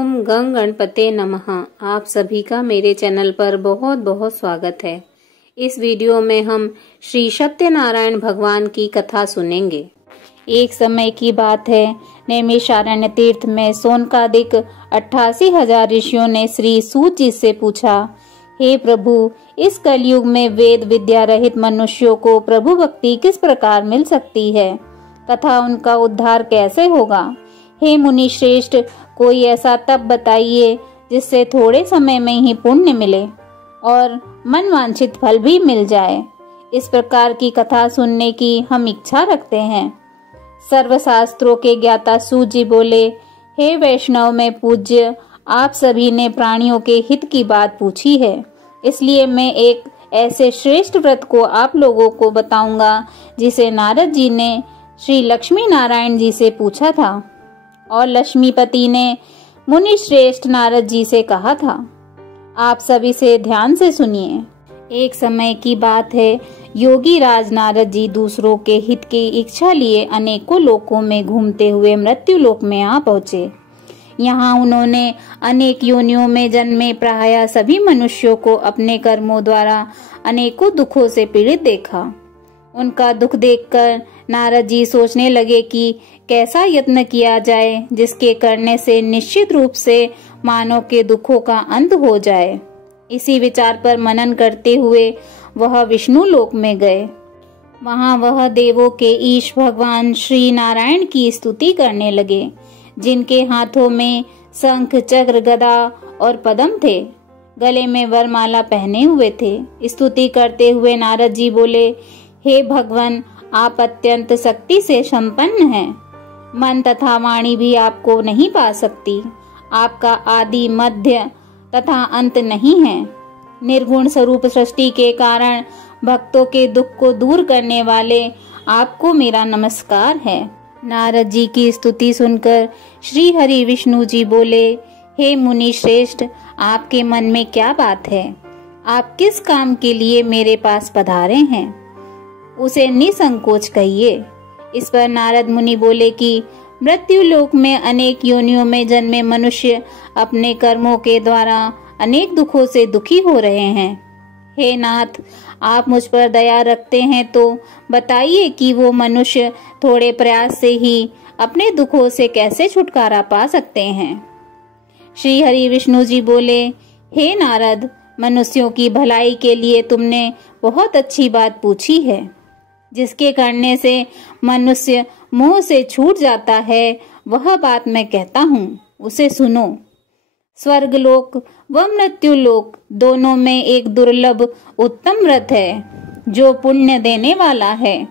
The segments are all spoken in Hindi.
ओम गंग गणपते नमः। आप सभी का मेरे चैनल पर बहुत बहुत स्वागत है। इस वीडियो में हम श्री सत्यनारायण भगवान की कथा सुनेंगे। एक समय की बात है, नैमिषारण्य तीर्थ में सोनकादिक 88,000 ऋषियों ने श्री सूत जी से पूछा, हे प्रभु, इस कलयुग में वेद विद्या रहित मनुष्यों को प्रभु भक्ति किस प्रकार मिल सकती है तथा उनका उद्धार कैसे होगा। हे मुनि श्रेष्ठ, कोई ऐसा तप बताइए जिससे थोड़े समय में ही पुण्य मिले और मनवांछित फल भी मिल जाए। इस प्रकार की कथा सुनने की हम इच्छा रखते हैं। सर्वशास्त्रों के ज्ञाता सूत जी बोले, हे वैष्णव में पूज्य, आप सभी ने प्राणियों के हित की बात पूछी है, इसलिए मैं एक ऐसे श्रेष्ठ व्रत को आप लोगों को बताऊंगा जिसे नारद जी ने श्री लक्ष्मी नारायण जी से पूछा था और लक्ष्मीपति ने मुनि श्रेष्ठ नारद जी से कहा था। आप सभी से ध्यान से सुनिए। एक समय की बात है, योगी राज नारद जी दूसरों के हित की इच्छा लिए अनेकों लोकों में घूमते हुए मृत्यु लोक में आ पहुँचे। यहाँ उन्होंने अनेक योनियों में जन्मे प्रायः सभी मनुष्यों को अपने कर्मों द्वारा अनेकों दुखों से पीड़ित देखा। उनका दुख देखकर नारद जी सोचने लगे कि कैसा यत्न किया जाए जिसके करने से निश्चित रूप से मानव के दुखों का अंत हो जाए। इसी विचार पर मनन करते हुए वह विष्णु लोक में गए। वहां वह देवों के ईश भगवान श्री नारायण की स्तुति करने लगे, जिनके हाथों में शंख चक्र गदा और पद्म थे, गले में वरमाला पहने हुए थे। स्तुति करते हुए नारद जी बोले, हे भगवान, आप अत्यंत शक्ति से संपन्न हैं। मन तथा वाणी भी आपको नहीं पा सकती। आपका आदि मध्य तथा अंत नहीं है। निर्गुण स्वरूप सृष्टि के कारण भक्तों के दुख को दूर करने वाले आपको मेरा नमस्कार है। नारद जी की स्तुति सुनकर श्री हरि विष्णु जी बोले, हे मुनि श्रेष्ठ, आपके मन में क्या बात है? आप किस काम के लिए मेरे पास पधारे हैं? उसे निसंकोच कहिए। इस पर नारद मुनि बोले कि मृत्यु लोक में अनेक योनियों में जन्मे मनुष्य अपने कर्मों के द्वारा अनेक दुखों से दुखी हो रहे हैं। हे नाथ, आप मुझ पर दया रखते हैं तो बताइए कि वो मनुष्य थोड़े प्रयास से ही अपने दुखों से कैसे छुटकारा पा सकते हैं। श्री हरि विष्णु जी बोले, हे नारद, मनुष्यों की भलाई के लिए तुमने बहुत अच्छी बात पूछी है। जिसके करने से मनुष्य मोह से छूट जाता है, वह बात मैं कहता हूँ, उसे सुनो। स्वर्ग लोक व मृत्यु लोक दोनों में एक दुर्लभ उत्तम व्रत है जो पुण्य देने वाला है।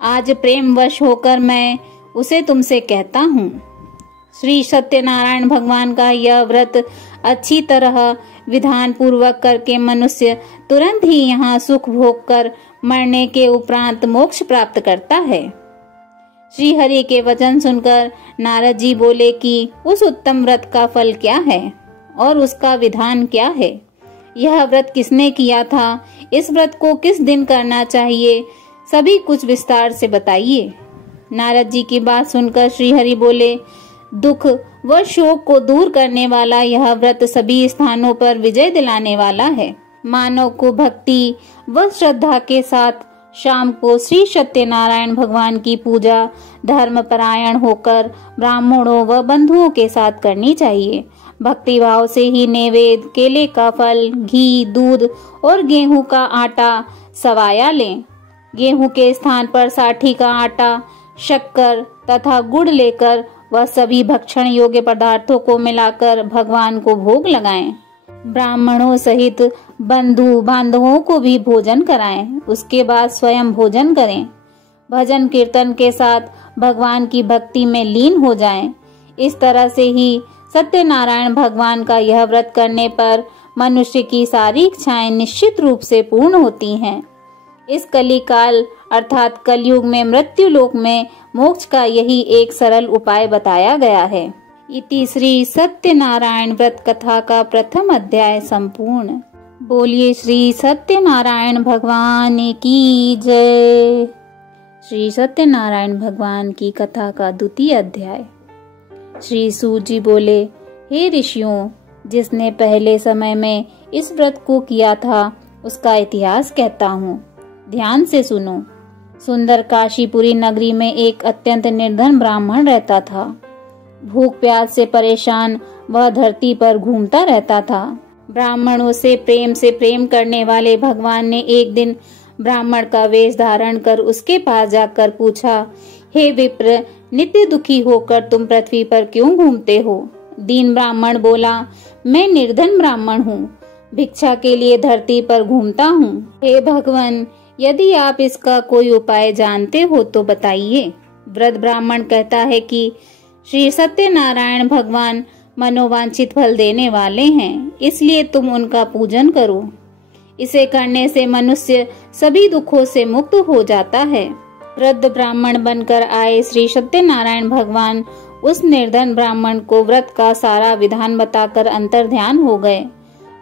आज प्रेम वश होकर मैं उसे तुमसे कहता हूँ। श्री सत्यनारायण भगवान का यह व्रत अच्छी तरह विधान पूर्वक करके मनुष्य तुरंत ही यहाँ सुख भोग कर मरने के उपरांत मोक्ष प्राप्त करता है। श्री हरि के वचन सुनकर नारद जी बोले कि उस उत्तम व्रत का फल क्या है और उसका विधान क्या है? यह व्रत किसने किया था? इस व्रत को किस दिन करना चाहिए? सभी कुछ विस्तार से बताइए। नारद जी की बात सुनकर श्री हरि बोले, दुख व शोक को दूर करने वाला यह व्रत सभी स्थानों पर विजय दिलाने वाला है। मानव को भक्ति व श्रद्धा के साथ शाम को श्री सत्यनारायण भगवान की पूजा धर्म परायण होकर ब्राह्मणों व बंधुओं के साथ करनी चाहिए। भक्ति भाव से ही नैवेद्य, केले का फल, घी, दूध और गेहूं का आटा सवाया लें। गेहूं के स्थान पर साठी का आटा, शक्कर तथा गुड़ लेकर वह सभी भक्षण योग्य पदार्थों को मिलाकर भगवान को भोग लगाएं। ब्राह्मणों सहित बंधु बांधवों को भी भोजन कराएं। उसके बाद स्वयं भोजन करें। भजन कीर्तन के साथ भगवान की भक्ति में लीन हो जाएं। इस तरह से ही सत्यनारायण भगवान का यह व्रत करने पर मनुष्य की सारी इच्छाएं निश्चित रूप से पूर्ण होती हैं। इस कलिकाल अर्थात कलयुग में मृत्यु लोक में मोक्ष का यही एक सरल उपाय बताया गया है। इति श्री सत्यनारायण व्रत कथा का प्रथम अध्याय संपूर्ण। बोलिए श्री सत्यनारायण भगवान की जय। श्री सत्यनारायण भगवान की कथा का द्वितीय अध्याय। श्री सूत जी बोले, हे ऋषियों, जिसने पहले समय में इस व्रत को किया था उसका इतिहास कहता हूँ, ध्यान से सुनो। सुंदर काशीपुरी नगरी में एक अत्यंत निर्धन ब्राह्मण रहता था। भूख प्यास से परेशान वह धरती पर घूमता रहता था। ब्राह्मणों से प्रेम करने वाले भगवान ने एक दिन ब्राह्मण का वेश धारण कर उसके पास जाकर पूछा, हे विप्र, नित्य दुखी होकर तुम पृथ्वी पर क्यों घूमते हो? दीन ब्राह्मण बोला, मैं निर्धन ब्राह्मण हूँ, भिक्षा के लिए धरती पर घूमता हूँ। हे भगवान, यदि आप इसका कोई उपाय जानते हो तो बताइए। वृद्ध ब्राह्मण कहता है कि श्री सत्यनारायण भगवान मनोवांछित फल देने वाले हैं, इसलिए तुम उनका पूजन करो। इसे करने से मनुष्य सभी दुखों से मुक्त हो जाता है। वृद्ध ब्राह्मण बनकर आए श्री सत्यनारायण भगवान उस निर्धन ब्राह्मण को व्रत का सारा विधान बताकर अंतर्ध्यान हो गए।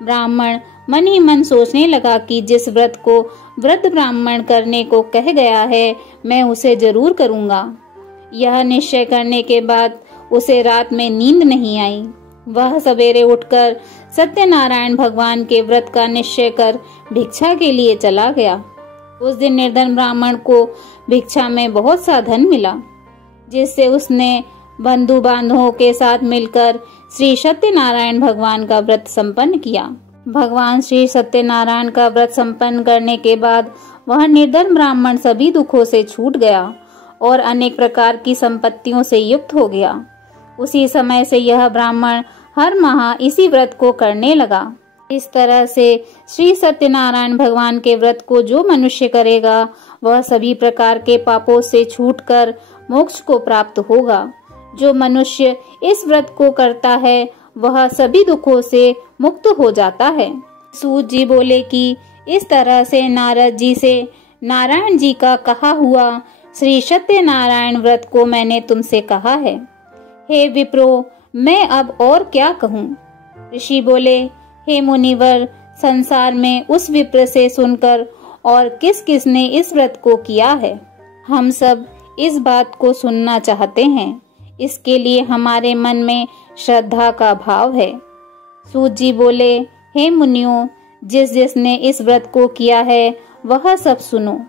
ब्राह्मण मन ही मन सोचने लगा कि जिस व्रत को वृद्ध ब्राह्मण करने को कह गया है, मैं उसे जरूर करूंगा। यह निश्चय करने के बाद उसे रात में नींद नहीं आई। वह सवेरे उठकर सत्यनारायण भगवान के व्रत का निश्चय कर भिक्षा के लिए चला गया। उस दिन निर्धन ब्राह्मण को भिक्षा में बहुत सा धन मिला, जिससे उसने बंधु बांधवों के साथ मिलकर श्री सत्यनारायण भगवान का व्रत संपन्न किया। भगवान श्री सत्यनारायण का व्रत संपन्न करने के बाद वह निर्धन ब्राह्मण सभी दुखों से छूट गया और अनेक प्रकार की संपत्तियों से युक्त हो गया। उसी समय से यह ब्राह्मण हर माह इसी व्रत को करने लगा। इस तरह से श्री सत्यनारायण भगवान के व्रत को जो मनुष्य करेगा वह सभी प्रकार के पापों से छूटकर मोक्ष को प्राप्त होगा। जो मनुष्य इस व्रत को करता है वह सभी दुखों से मुक्त हो जाता है। सूत जी बोले कि इस तरह से नारद जी से नारायण जी का कहा हुआ श्री सत्यनारायण व्रत को मैंने तुमसे कहा है। हे विप्रो, मैं अब और क्या कहूँ? ऋषि बोले, हे मुनिवर, संसार में उस विप्र से सुनकर और किस किस ने इस व्रत को किया है, हम सब इस बात को सुनना चाहते हैं। इसके लिए हमारे मन में श्रद्धा का भाव है। सूत जी बोले, हे मुनियों, जिस जिसने इस व्रत को किया है वह सब सुनो।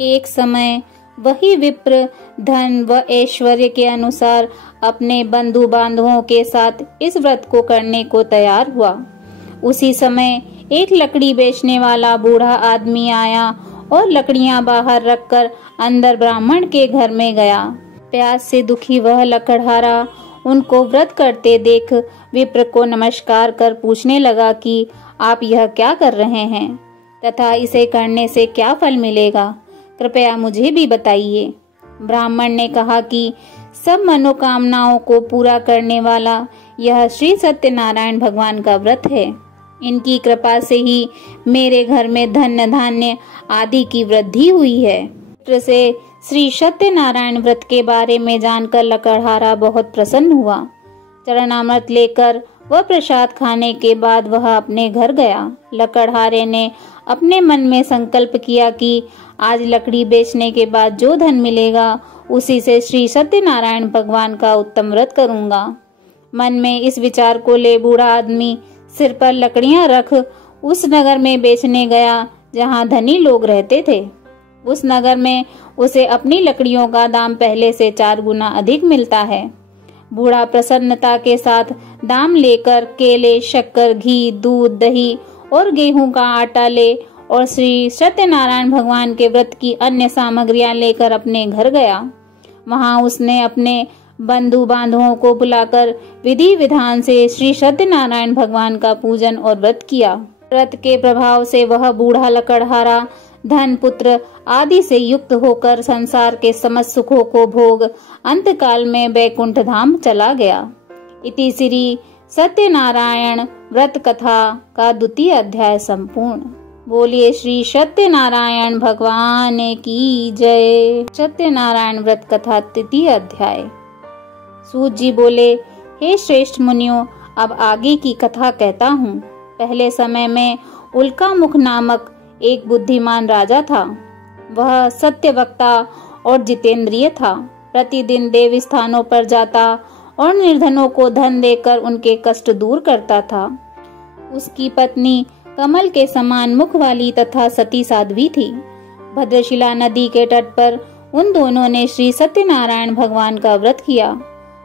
एक समय वही विप्र धन व ऐश्वर्य के अनुसार अपने बंधु बांधवों के साथ इस व्रत को करने को तैयार हुआ। उसी समय एक लकड़ी बेचने वाला बूढ़ा आदमी आया और लकड़ियां बाहर रखकर अंदर ब्राह्मण के घर में गया। प्यास से दुखी वह लकड़हारा उनको व्रत करते देख विप्र को नमस्कार कर पूछने लगा कि आप यह क्या कर रहे हैं तथा इसे करने से क्या फल मिलेगा, कृपया मुझे भी बताइए। ब्राह्मण ने कहा कि सब मनोकामनाओं को पूरा करने वाला यह श्री सत्यनारायण भगवान का व्रत है। इनकी कृपा से ही मेरे घर में धन धान्य आदि की वृद्धि हुई है। विप्र से श्री सत्यनारायण व्रत के बारे में जानकर लकड़हारा बहुत प्रसन्न हुआ। चरणामृत लेकर वह प्रसाद खाने के बाद वह अपने घर गया। लकड़हारे ने अपने मन में संकल्प किया कि आज लकड़ी बेचने के बाद जो धन मिलेगा उसी से श्री सत्यनारायण भगवान का उत्तम व्रत करूंगा। मन में इस विचार को ले बूढ़ा आदमी सिर पर लकड़ियां रख उस नगर में बेचने गया जहां धनी लोग रहते थे। उस नगर में उसे अपनी लकड़ियों का दाम पहले से 4 गुना अधिक मिलता है। बूढ़ा प्रसन्नता के साथ दाम लेकर केले, शक्कर, घी, दूध, दही और गेहूं का आटा ले और श्री सत्यनारायण भगवान के व्रत की अन्य सामग्रियां लेकर अपने घर गया। वहां उसने अपने बंधु बांधवों को बुलाकर विधि विधान से श्री सत्यनारायण भगवान का पूजन और व्रत किया। व्रत के प्रभाव से वह बूढ़ा लकड़हारा धन, पुत्र आदि से युक्त होकर संसार के समस्त सुखों को भोग अंतकाल में बैकुंठ धाम चला गया। इति श्री सत्यनारायण व्रत कथा का 2वां अध्याय संपूर्ण। बोलिए श्री सत्यनारायण भगवान की जय। सत्यनारायण व्रत कथा 3वां अध्याय। सूत जी बोले, हे श्रेष्ठ मुनियों, अब आगे की कथा कहता हूँ। पहले समय में उल्कामुख नामक एक बुद्धिमान राजा था। वह सत्यवक्ता और जितेंद्रिय था। प्रतिदिन देव स्थानों पर जाता और निर्धनों को धन देकर उनके कष्ट दूर करता था। उसकी पत्नी कमल के समान मुख वाली तथा सती साध्वी थी। भद्रशिला नदी के तट पर उन दोनों ने श्री सत्यनारायण भगवान का व्रत किया।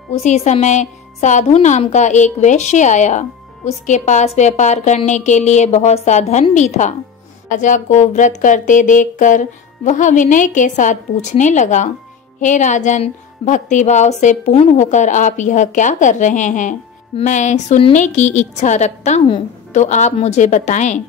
उसी समय साधु नाम का एक वैश्य आया। उसके पास व्यापार करने के लिए बहुत सा धन भी था। राजा को व्रत करते देखकर वह विनय के साथ पूछने लगा, हे राजन, भक्तिभाव से पूर्ण होकर आप यह क्या कर रहे हैं? मैं सुनने की इच्छा रखता हूँ, तो आप मुझे बताएं।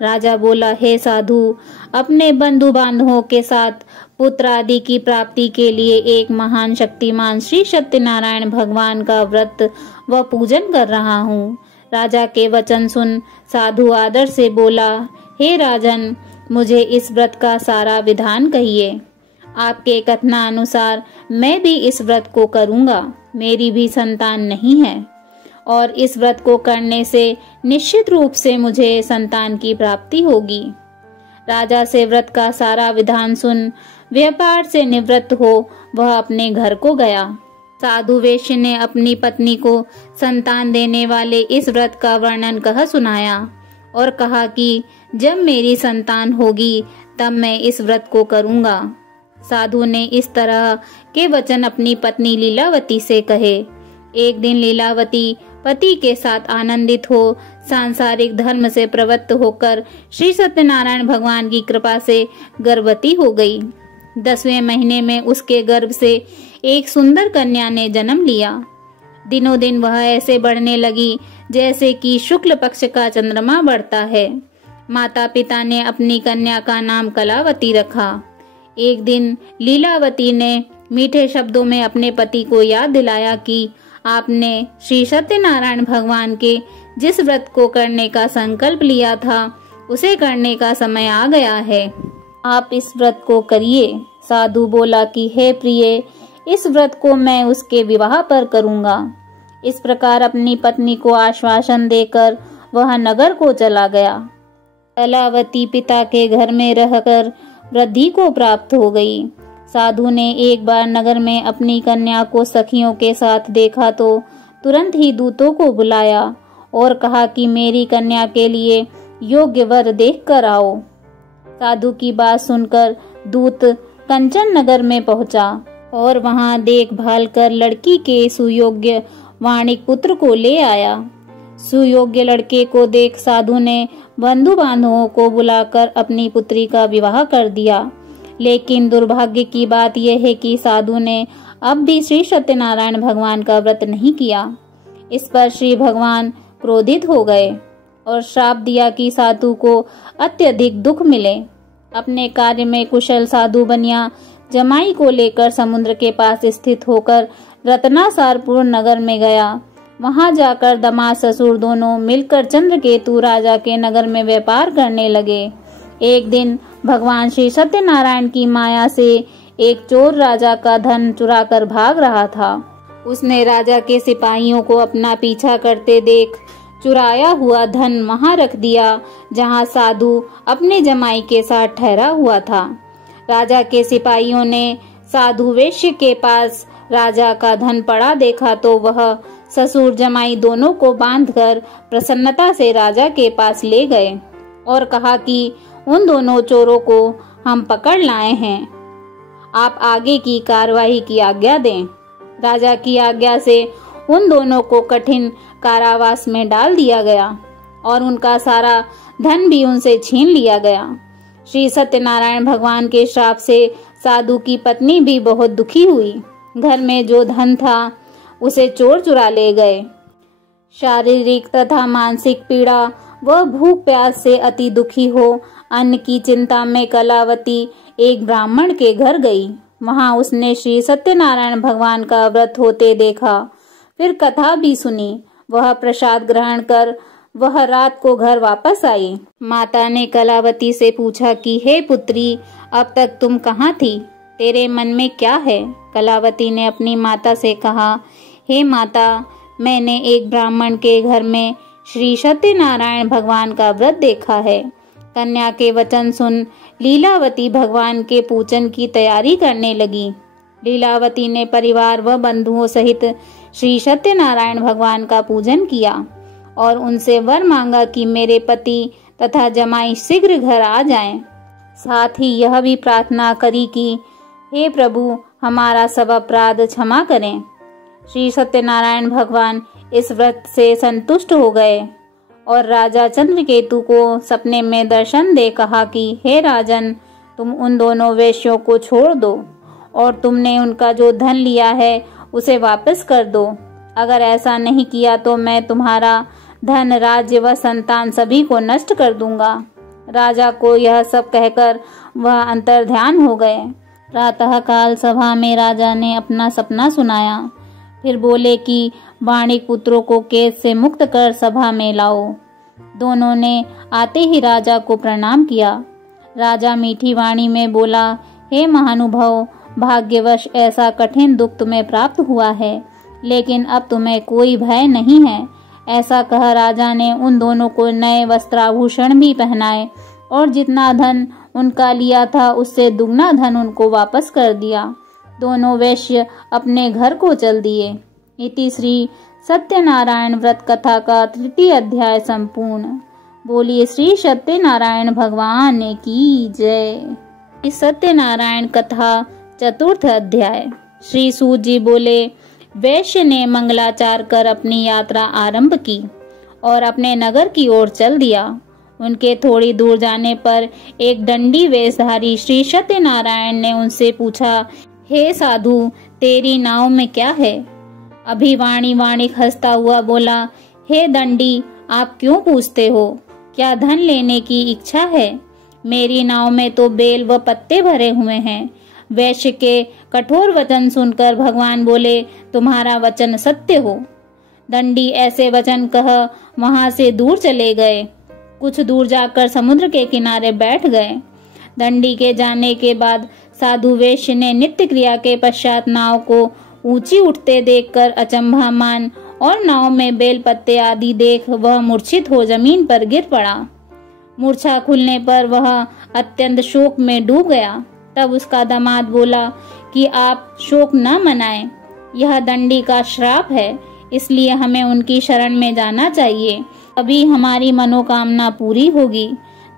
राजा बोला, हे साधु, अपने बंधु बांधवों के साथ पुत्र आदि की प्राप्ति के लिए एक महान शक्तिमान श्री सत्यनारायण भगवान का व्रत व पूजन कर रहा हूँ। राजा के वचन सुन साधु आदर से बोला, हे राजन, मुझे इस व्रत का सारा विधान कहिए। आपके कथनानुसार मैं भी इस व्रत को करूँगा। मेरी भी संतान नहीं है और इस व्रत को करने से निश्चित रूप से मुझे संतान की प्राप्ति होगी। राजा से व्रत का सारा विधान सुन व्यापार से निवृत्त हो वह अपने घर को गया। साधु वैश्य ने अपनी पत्नी को संतान देने वाले इस व्रत का वर्णन कह सुनाया और कहा कि जब मेरी संतान होगी तब मैं इस व्रत को करूँगा। साधु ने इस तरह के वचन अपनी पत्नी लीलावती से कहे। एक दिन लीलावती पति के साथ आनंदित हो सांसारिक धर्म से प्रवृत्त होकर श्री सत्यनारायण भगवान की कृपा से गर्भवती हो गई। 10वें महीने में उसके गर्भ से एक सुंदर कन्या ने जन्म लिया। दिनों दिन वह ऐसे बढ़ने लगी जैसे कि शुक्ल पक्ष का चंद्रमा बढ़ता है। माता पिता ने अपनी कन्या का नाम कलावती रखा। एक दिन लीलावती ने मीठे शब्दों में अपने पति को याद दिलाया कि आपने श्री सत्यनारायण भगवान के जिस व्रत को करने का संकल्प लिया था उसे करने का समय आ गया है। आप इस व्रत को करिए। साधु बोला कि हे प्रिय, इस व्रत को मैं उसके विवाह पर करूँगा। इस प्रकार अपनी पत्नी को आश्वासन देकर वह नगर को चला गया। कलावती पिता के घर में रहकर वृद्धि को प्राप्त हो गई। साधु ने एक बार नगर में अपनी कन्या को सखियों के साथ देखा तो तुरंत ही दूतों को बुलाया और कहा कि मेरी कन्या के लिए योग्य वर देख कर आओ। साधु की बात सुनकर दूत कंचन नगर में पहुंचा और वहां देखभाल कर लड़की के सुयोग्य वाणिक पुत्र को ले आया। सुयोग्य लड़के को देख साधु ने बंधु बांधवों को बुलाकर अपनी पुत्री का विवाह कर दिया। लेकिन दुर्भाग्य की बात यह है कि साधु ने अब भी श्री सत्यनारायण भगवान का व्रत नहीं किया। इस पर श्री भगवान क्रोधित हो गए और श्राप दिया कि साधु को अत्यधिक दुख मिले। अपने कार्य में कुशल साधु बनिया जमाई को लेकर समुद्र के पास स्थित होकर रत्नासारपुर नगर में गया। वहां जाकर दामाद ससुर दोनों मिलकर चंद्रकेतु राजा के नगर में व्यापार करने लगे। एक दिन भगवान श्री सत्यनारायण की माया से एक चोर राजा का धन चुराकर भाग रहा था। उसने राजा के सिपाहियों को अपना पीछा करते देख चुराया हुआ धन वहां रख दिया जहां साधु अपने जमाई के साथ ठहरा हुआ था। राजा के सिपाहियों ने साधु वैश्य के पास राजा का धन पड़ा देखा तो वह ससुर जमाई दोनों को बांधकर प्रसन्नता से राजा के पास ले गए और कहा कि उन दोनों चोरों को हम पकड़ लाए हैं, आप आगे की कार्रवाई की आज्ञा दें। राजा की आज्ञा से उन दोनों को कठिन कारावास में डाल दिया गया और उनका सारा धन भी उनसे छीन लिया गया। श्री सत्यनारायण भगवान के श्राप से साधु की पत्नी भी बहुत दुखी हुई। घर में जो धन था उसे चोर चुरा ले गए। शारीरिक तथा मानसिक पीड़ा व भूख प्यास से अति दुखी हो अन्न की चिंता में कलावती एक ब्राह्मण के घर गई। वहां उसने श्री सत्यनारायण भगवान का व्रत होते देखा। फिर कथा भी सुनी। वह प्रसाद ग्रहण कर वह रात को घर वापस आई। माता ने कलावती से पूछा कि हे पुत्री, अब तक तुम कहाँ थी? तेरे मन में क्या है? कलावती ने अपनी माता से कहा, हे माता, मैंने एक ब्राह्मण के घर में श्री सत्यनारायण भगवान का व्रत देखा है। कन्या के वचन सुन लीलावती भगवान के पूजन की तैयारी करने लगी। लीलावती ने परिवार व बंधुओं सहित श्री सत्यनारायण भगवान का पूजन किया और उनसे वर मांगा कि मेरे पति तथा जमाई शीघ्र घर आ जाएं। साथ ही यह भी प्रार्थना करी कि हे प्रभु, हमारा सब अपराध क्षमा करें। श्री सत्यनारायण भगवान इस व्रत से संतुष्ट हो गए और राजा चंद्रकेतु को सपने में दर्शन दे कहा कि हे राजन, तुम उन दोनों वेश्यों को छोड़ दो और तुमने उनका जो धन लिया है उसे वापस कर दो। अगर ऐसा नहीं किया तो मैं तुम्हारा धन, राज्य व संतान सभी को नष्ट कर दूंगा। राजा को यह सब कहकर वह अंतर्ध्यान हो गए। प्रातः काल सभा में राजा ने अपना सपना सुनाया। फिर बोले कि वाणिक पुत्रों को कैद से मुक्त कर सभा में लाओ। दोनों ने आते ही राजा को प्रणाम किया। राजा मीठी वाणी में बोला, हे महानुभाव, भाग्यवश ऐसा कठिन दुख तुम्हें प्राप्त हुआ है, लेकिन अब तुम्हें कोई भय नहीं है। ऐसा कह राजा ने उन दोनों को नए वस्त्राभूषण भी पहनाए और जितना धन उनका लिया था उससे दुगना धन उनको वापस कर दिया। दोनों वैश्य अपने घर को चल दिए। इति श्री सत्यनारायण व्रत कथा का 3य अध्याय संपूर्ण। बोलिए श्री सत्यनारायण भगवान की जय। सत्यनारायण कथा 4th अध्याय। श्री सूत जी बोले, वैश्य ने मंगलाचार कर अपनी यात्रा आरंभ की और अपने नगर की ओर चल दिया। उनके थोड़ी दूर जाने पर एक दंडी वेशधारी श्री सत्यनारायण ने उनसे पूछा, हे साधु, तेरी नाव में क्या है? अभिवाणी वाणिक हंसता हुआ बोला, हे दंडी, आप क्यों पूछते हो? क्या धन लेने की इच्छा है? मेरी नाव में तो बेल व पत्ते भरे हुए हैं। वैश्य के कठोर वचन सुनकर भगवान बोले, तुम्हारा वचन सत्य हो। दंडी ऐसे वचन कह वहां से दूर चले गए। कुछ दूर जाकर समुद्र के किनारे बैठ गए। दंडी के जाने के बाद साधु वैश्य ने नित्य क्रिया के पश्चात नाव को ऊंची उठते देखकर अचंभा मान और नाव में बेल पत्ते आदि देख वह मूर्छित हो जमीन पर गिर पड़ा। मूर्छा खुलने पर वह अत्यंत शोक में डूब गया। तब उसका दामाद बोला कि आप शोक न मनाएं, यह दंडी का श्राप है, इसलिए हमें उनकी शरण में जाना चाहिए, अभी हमारी मनोकामना पूरी होगी।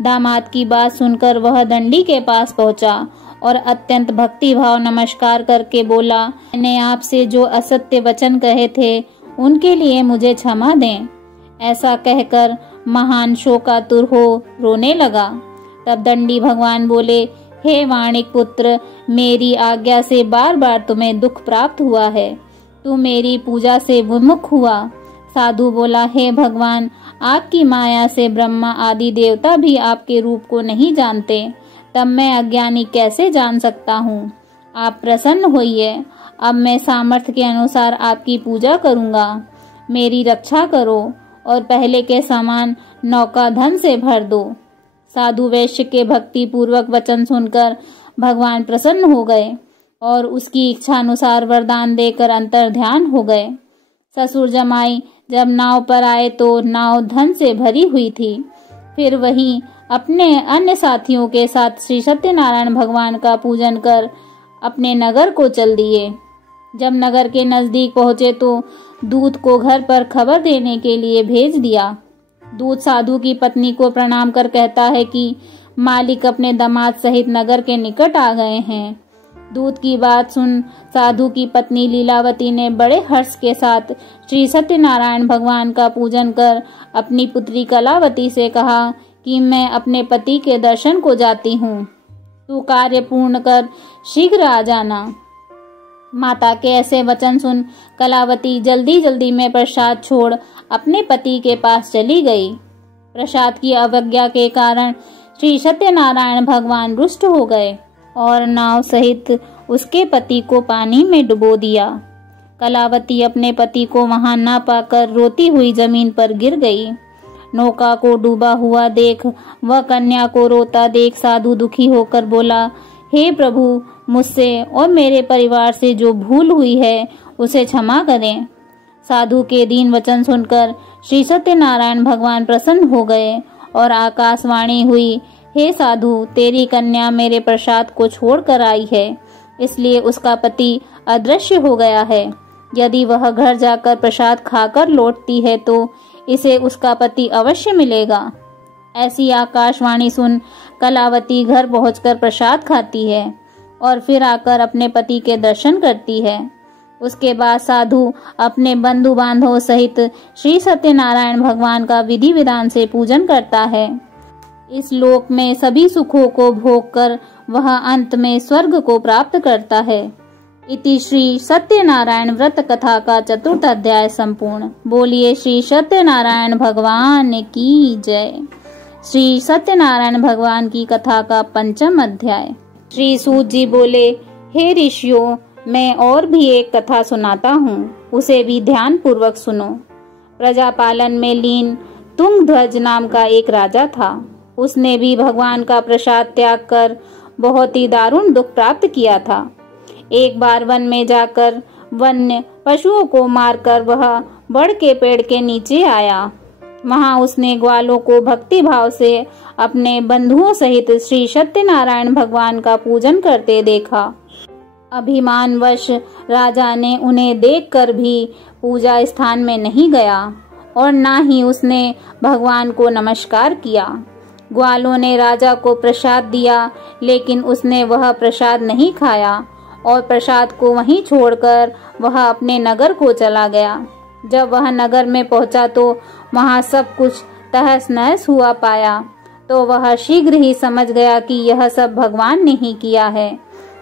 दामाद की बात सुनकर वह दंडी के पास पहुंचा और अत्यंत भक्ति भाव नमस्कार करके बोला, मैंने आपसे जो असत्य वचन कहे थे उनके लिए मुझे क्षमा दें। ऐसा कहकर महान शोकातुर हो रोने लगा। तब दंडी भगवान बोले, हे वाणिक पुत्र, मेरी आज्ञा से बार बार तुम्हें दुख प्राप्त हुआ है। तू मेरी पूजा से विमुख हुआ। साधु बोला, हे भगवान, आपकी माया से ब्रह्मा आदि देवता भी आपके रूप को नहीं जानते, तब मैं अज्ञानी कैसे जान सकता हूँ? आप प्रसन्न होइए। अब मैं सामर्थ्य के अनुसार आपकी पूजा करूँगा। मेरी रक्षा करो और पहले के समान नौका धन से भर दो। साधु वैश्य के भक्ति पूर्वक वचन सुनकर भगवान प्रसन्न हो गए और उसकी इच्छा अनुसार वरदान देकर अंतर्ध्यान हो गए। ससुर जमाई जब नाव पर आए तो नाव धन से भरी हुई थी। फिर वही अपने अन्य साथियों के साथ श्री सत्यनारायण भगवान का पूजन कर अपने नगर को चल दिए। जब नगर के नजदीक पहुंचे तो दूत को घर पर खबर देने के लिए भेज दिया। दूत साधु की पत्नी को प्रणाम कर कहता है कि मालिक अपने दामाद सहित नगर के निकट आ गए हैं। दूत की बात सुन साधु की पत्नी लीलावती ने बड़े हर्ष के साथ श्री सत्यनारायण भगवान का पूजन कर अपनी पुत्री कलावती से कहा कि मैं अपने पति के दर्शन को जाती हूँ, तू कार्य पूर्ण कर शीघ्र आ जाना। माता के ऐसे वचन सुन कलावती जल्दी जल्दी में प्रसाद छोड़ अपने पति के पास चली गई। प्रसाद की अवज्ञा के कारण श्री सत्यनारायण भगवान रुष्ट हो गए और नाव सहित उसके पति को पानी में डुबो दिया। कलावती अपने पति को वहां न पाकर रोती हुई जमीन पर गिर गई। नौका को डूबा हुआ देख वह कन्या को रोता देख साधु दुखी होकर बोला, हे प्रभु, मुझसे और मेरे परिवार से जो भूल हुई है उसे क्षमा करें। साधु के दीन वचन सुनकर श्री सत्यनारायण भगवान प्रसन्न हो गए और आकाशवाणी हुई, हे साधु, तेरी कन्या मेरे प्रसाद को छोड़ कर आई है, इसलिए उसका पति अदृश्य हो गया है। यदि वह घर जाकर प्रसाद खाकर लौटती है तो इसे उसका पति अवश्य मिलेगा। ऐसी आकाशवाणी सुन कलावती घर पहुंचकर प्रसाद खाती है और फिर आकर अपने पति के दर्शन करती है। उसके बाद साधु अपने बंधु बांधवों सहित श्री सत्यनारायण भगवान का विधि विधान से पूजन करता है। इस लोक में सभी सुखों को भोग कर वह अंत में स्वर्ग को प्राप्त करता है। इति श्री सत्यनारायण व्रत कथा का 4th अध्याय संपूर्ण। बोलिए श्री सत्यनारायण भगवान की जय। श्री सत्यनारायण भगवान की कथा का 5वां अध्याय। श्री सूत जी बोले, हे ऋषियों, मैं और भी एक कथा सुनाता हूँ, उसे भी ध्यान पूर्वक सुनो। प्रजापालन में लीन तुंगध्वज नाम का एक राजा था। उसने भी भगवान का प्रसाद त्याग कर बहुत ही दारुण दुख प्राप्त किया था। एक बार वन में जाकर वन्य पशुओं को मारकर वह बड़ के पेड़ के नीचे आया। वहां उसने ग्वालों को भक्ति भाव से अपने बंधुओं सहित श्री सत्यनारायण भगवान का पूजन करते देखा। अभिमानवश राजा ने उन्हें देखकर भी पूजा स्थान में नहीं गया और ना ही उसने भगवान को नमस्कार किया। ग्वालों ने राजा को प्रसाद दिया, लेकिन उसने वह प्रसाद नहीं खाया और प्रसाद को वहीं छोड़कर वह अपने नगर को चला गया। जब वह नगर में पहुंचा तो वहां सब कुछ तहस नहस हुआ पाया, तो वह शीघ्र ही समझ गया कि यह सब भगवान ने ही किया है।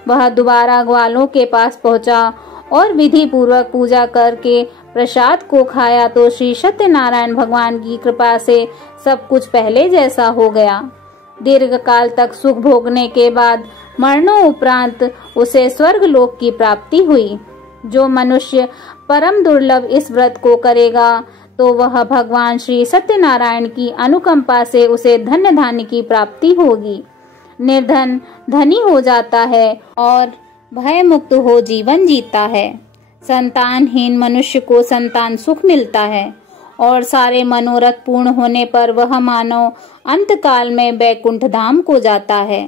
वह दोबारा ग्वालों के पास पहुंचा और विधि पूर्वक पूजा करके प्रसाद को खाया तो श्री सत्यनारायण भगवान की कृपा से सब कुछ पहले जैसा हो गया। दीर्घ काल तक सुख भोगने के बाद मरणों उपरांत उसे स्वर्ग लोक की प्राप्ति हुई। जो मनुष्य परम दुर्लभ इस व्रत को करेगा तो वह भगवान श्री सत्यनारायण की अनुकंपा से उसे धन्य धान्य की प्राप्ति होगी। निर्धन धनी हो जाता है और भय मुक्त हो जीवन जीता है। संतानहीन मनुष्य को संतान सुख मिलता है और सारे मनोरथ पूर्ण होने पर वह मानव अंत काल में वैकुंठ धाम को जाता है।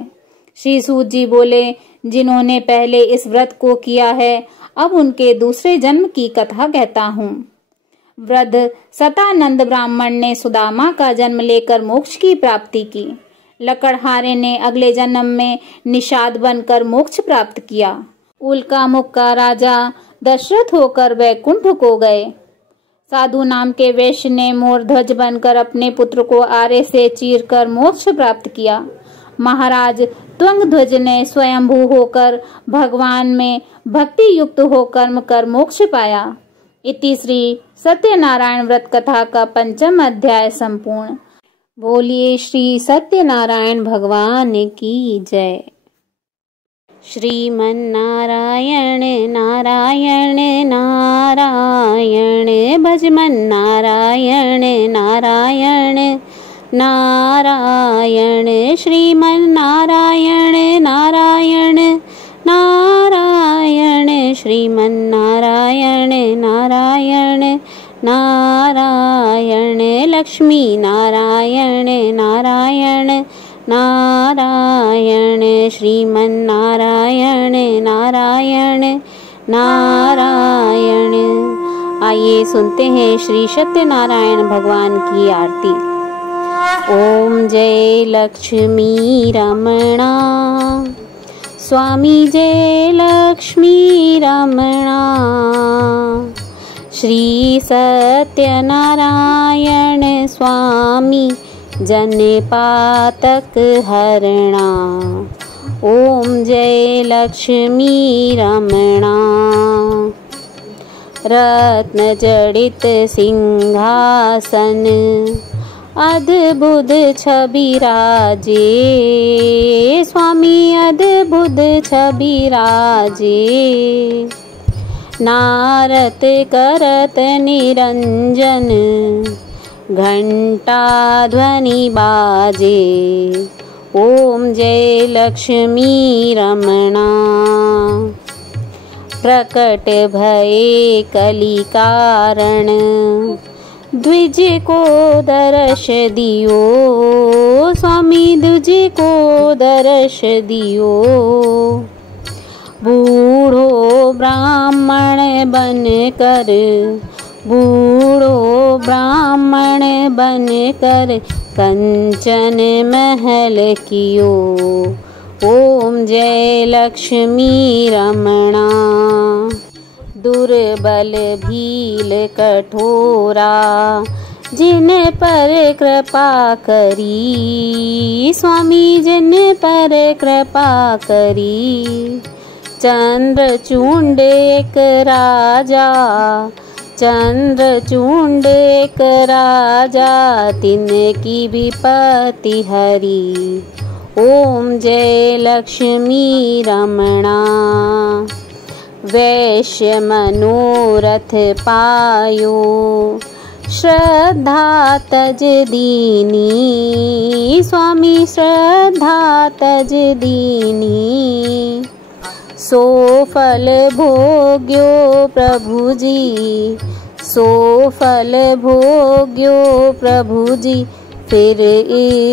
श्री सूत जी बोले, जिन्होंने पहले इस व्रत को किया है, अब उनके दूसरे जन्म की कथा कहता हूँ। वृद्ध सतानंद ब्राह्मण ने सुदामा का जन्म लेकर मोक्ष की प्राप्ति की। लकड़हारे ने अगले जन्म में निषाद बनकर मोक्ष प्राप्त किया। उल्कामुख का राजा दशरथ होकर वैकुंठ को गए। साधु नाम के वैश्य ने मोरध्वज बनकर अपने पुत्र को आरे से चीरकर मोक्ष प्राप्त किया। महाराज तुंगध्वज ने स्वयंभू होकर भगवान में भक्ति युक्त हो कर्म कर मोक्ष पाया। इति श्री सत्यनारायण व्रत कथा का 5वां अध्याय संपूर्ण। बोलिए श्री सत्यनारायण भगवान की जय। श्रीमन्नारायण नारायण नारायण भजमन नारायण नारायण नारायण श्रीमन्नारायण नारायण नारायण श्रीमन्नारायण नारायण नारायण लक्ष्मी नारायण नारायण नारायण श्रीमन्नारायण नारायण नारायण। आइए सुनते हैं श्री सत्यनारायण भगवान की आरती। ओम जय लक्ष्मी रमणा, स्वामी जय लक्ष्मी रमणा, श्री सत्यनारायण स्वामी जन पातक हरणा। ओम जय लक्ष्मी रमणा, रत्न जड़ित सिंहासन अद्भुत छवि राजे, स्वामी अद्भुत छवि राजे। नारत करत निरंजन घंटा ध्वनि बाजे। ओम जय लक्ष्मी रमणा, प्रकट भये कली कारण द्विज को दर्श दियो, स्वामी द्विज को दर्श दियो। बूढ़ो ब्राह्मण बनकर, बूढ़ो ब्राह्मण बनकर कंचन महल कियो। ओम जय लक्ष्मी रमणा। दुर्बल भील कठोरा जिन पर कृपा करी, स्वामी जिन पर कृपा करी। चंद्रचूंड एक राजा, चंद्रचूंड एक राजा तिनकी विपत्ति हरी। ओम जय लक्ष्मी रमणा। वैश्य मनोरथ पायो, श्रद्धा तज दीनी, स्वामी श्रद्धा तज दीनी। सो फल भोग्यो प्रभु जी, सो फल भोग्यो प्रभु जी फिर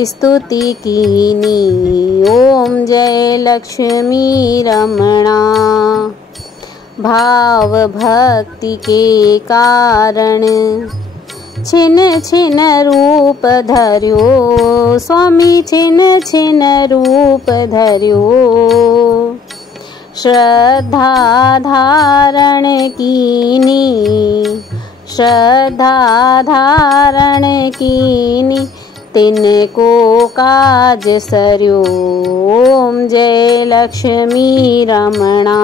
स्तुति कीनी। ओम जय लक्ष्मी रमणा। भाव भक्ति के कारण छिन छिन रूप धर्यो, स्वामी छिन छिन रूप धर्यो। श्रद्धा धारण कीनी, श्रद्धा धारण कीनी तिनको काज सर्यो। ओम जय लक्ष्मी रमणा।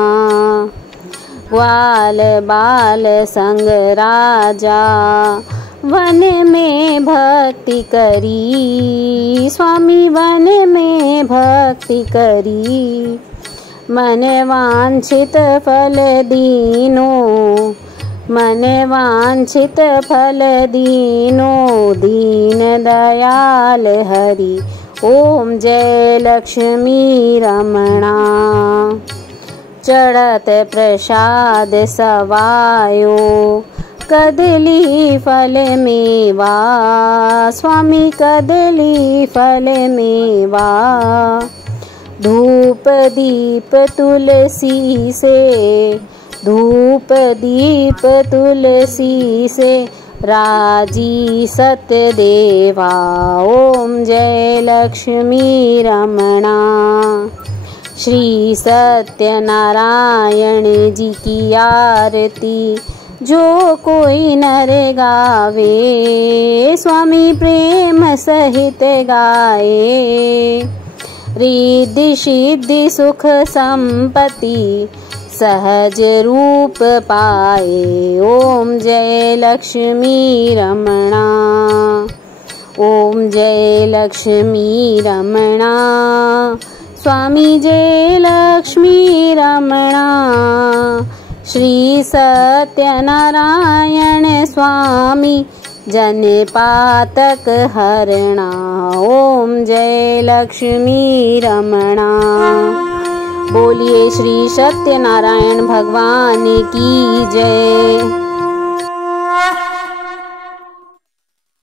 ग्वाल बाल संग राजा वन में भक्ति करी, स्वामी वन में भक्ति करी। मन वांछित फल दीनो, मन वांछित फल दीनो दीन दयाल हरि। ओम जय लक्ष्मी रमणा। चढ़त प्रसाद सवायो कदली फल मेवा, स्वामी कदली फल मेवा। धूप दीप तुलसी से, धूप दीप तुलसी से राजी सतदेवा। ओम जय लक्ष्मी रमणा। श्री सत्यनारायण जी की आरती जो कोई नर गावे, स्वामी प्रेम सहित गाए। रिद्धि सिद्धि सुख संपत्ति सहज रूप पाए। ओम जय लक्ष्मी रमणा। ओम जय लक्ष्मी रमणा। स्वामी जय लक्ष्मी रमणा। श्री सत्यनारायण स्वामी जन पातक हरणा। ओम जय लक्ष्मी रमणा। बोलिए श्री सत्यनारायण भगवान की जय।